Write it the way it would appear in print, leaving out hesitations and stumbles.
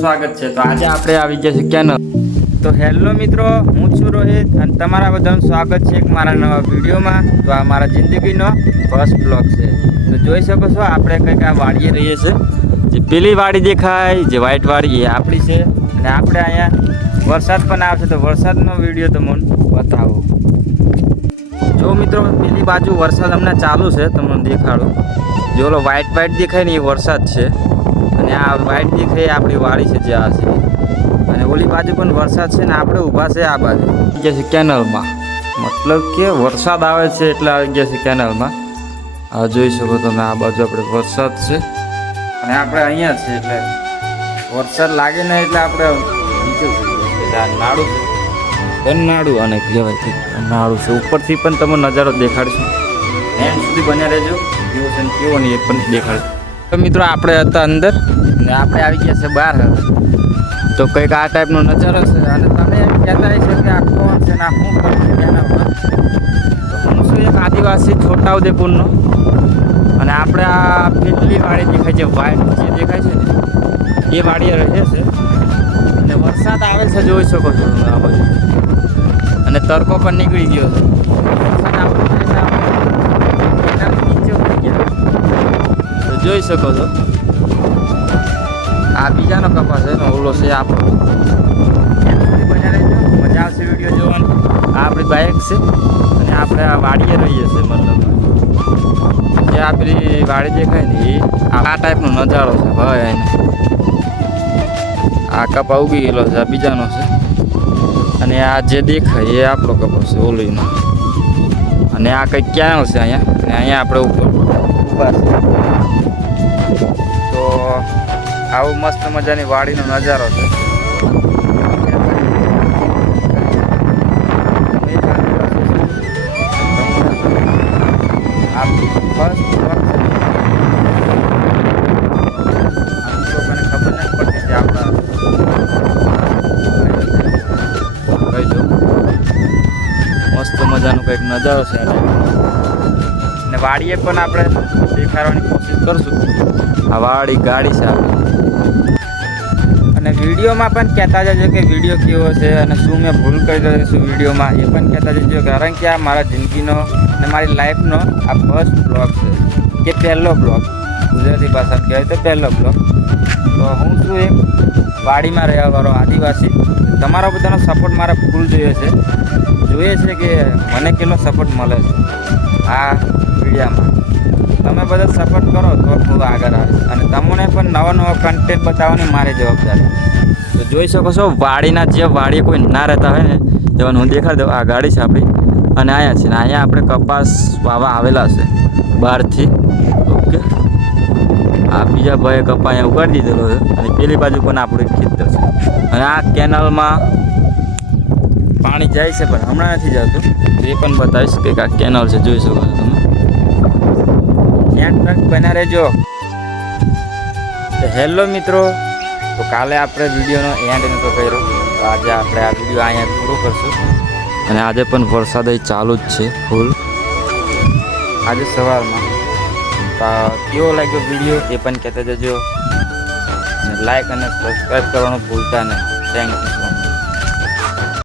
સ્વાગત છે। તો આજે આપણે આવી ગયા છે કેનલ। તો હેલો મિત્રો, હું છું રોહિત અને તમારા બધાનું સ્વાગત છે મારા નવા વિડીયોમાં। તો આ મારા જિંદગીનો ફર્સ્ટ બ્લોગ છે। તો જોઈ શકો છો આપણે કંઈક આ વાડીએ રહીએ છીએ। જે પેલી વાડી દેખાય જે વ્હાઈટ વાડી એ આપણી છે અને આપણે અહીંયા વરસાદ પણ આવશે તો વરસાદનો વિડીયો તમને બતાવો। જો મિત્રો પેલી બાજુ વરસાદ હમણાં ચાલુ છે, તમને દેખાડું। જો ઓલો વ્હાઈટ દેખાય ને એ વરસાદ છે અને આ વ્હાઈટ દેખાય આપણી વાડી છે જે આ છે। અને ઓલી બાજુ પણ વરસાદ છે ને આપણે ઊભા છે આ બાજુ આવી ગયા છે કેનલમાં। મતલબ કે વરસાદ આવે છે એટલે આવી ગયા છે કેનલમાં। આ જોઈ શકો તમે, આ બાજુ આપણે વરસાદ છે અને આપણે અહીંયા છે એટલે વરસાદ લાગે ને એટલે આપણે નીચે એટલે આ નાડું છે, ગનનાડું અને કહેવાય નાડું છે। ઉપરથી પણ તમે નજારો દેખાડશું, એન્ડ સુધી બન્યા રહેજો, કેવો છે ને કેવો નહીં એ પણ દેખાડશું। તો મિત્રો આપણે હતા અંદર અને આપણે આવી ગયા છે બહાર। તો કંઈક આ ટાઈપનો નજારો છે અને તમે કહેતા હશો કે આ કોણ છે ને આ શું કરું છું એના ઉપર। તો હું છું એક આદિવાસી છોટાઉદેપુરનો અને આપણે આ પેલી વાડી દેખાય છે વ્હાઈટ જે દેખાય છે ને એ વાડીએ રહે છે અને વરસાદ આવે છે જોઈ શકો છો તમે આ બાજુ અને તડકો પણ નીકળી ગયો છે। વરસાદ આવતો છે એટલે આપણે નીચે ઉતરી ગયા તો જોઈ શકો છો। આ બીજાનો કપાસ છે ને ઓલો છે આપણો। મજા આવશે વિડીયો જોવાની। આ આપણી બાઇક છે અને આપણે આ વાડીએ રહીએ છીએ, મતલબ જે આપણી વાડી દેખાય ને એ આ ટાઈપનો નજારો છે ભાઈ। એને આ કપા ઉગી ગયેલો છે, આ બીજાનો છે અને આ જે દેખાય એ આપણો કપાસ છે ઓલીનો। અને આ કંઈક ક્યાં છે અહીંયા અને અહીંયા આપણે ઉપર ઊભા છે। તો આવું મસ્ત મજાની વાડીનો નજારો છે। ખબર નથી પડતી કે આપણા મસ્ત મજાનો કંઈક નજારો છે અને વાડીએ પણ આપણે દેખાડવાની કોશિશ કરશું। આ વાડી ગાડી છે આપણી અને વિડીયોમાં પણ કહેતા જજો કે વિડીયો કેવો છે અને શું મેં ભૂલ કરી રહ્યો છું વિડીયોમાં એ પણ કહેતા જજો। કારણ કે આ મારા જિંદગીનો અને મારી લાઈફનો આ ફર્સ્ટ બ્લોગ છે કે પહેલો બ્લોગ, ગુજરાતી ભાષામાં કહેવાય તો પહેલો બ્લોગ। તો હું છું એક વાડીમાં રહેવાવાળો આદિવાસી। તમારો બધાનો સપોર્ટ મારા ફૂલ જોઈએ છે કે મને કેટલો સપોર્ટ મળે છે આ વિડીયામાં। તમે બધા સપોર્ટ કરો તો હું આગળ આવીશ અને તમને પણ નવા કન્ટેન્ટ બતાવવાની મારી જવાબદારી। તો જોઈ શકો છો વાડીના જે વાડીએ કોઈ ના રહેતા હોય ને તેવાનું હું દેખાડી દઉં। આ ગાડી છે આપણી અને અહીંયા છે ને અહીંયા આપણે કપાસ વાવા આવેલા છે બહારથી। ઓકે, આ બીજા ભાઈએ કપા અહીંયા ઉગાડી દીધેલો છે અને પેલી બાજુ પણ આપણું ખેતર છે અને આ કેનલમાં પાણી જાય છે પણ હમણાં નથી જતું, એ પણ બતાવીશ કે આ કેનલ છે જોઈ શકો છો તમે। એન્ડ તક બના રહેજો। તો હેલો મિત્રો, તો કાલે આપણે વિડીયોનો એન્ડ નહોતો કર્યો તો આજે આપણે આ વિડીયો અહીંયા પૂરો કરશું અને આજે પણ વરસાદ ચાલુ જ છે ફૂલ આજે સવારમાં। તો કેવો લાગ્યો વિડીયો એ પણ કહેતા જજો અને લાઈક અને સબસ્ક્રાઈબ કરવાનું ભૂલતા નહીં। Thank you so much.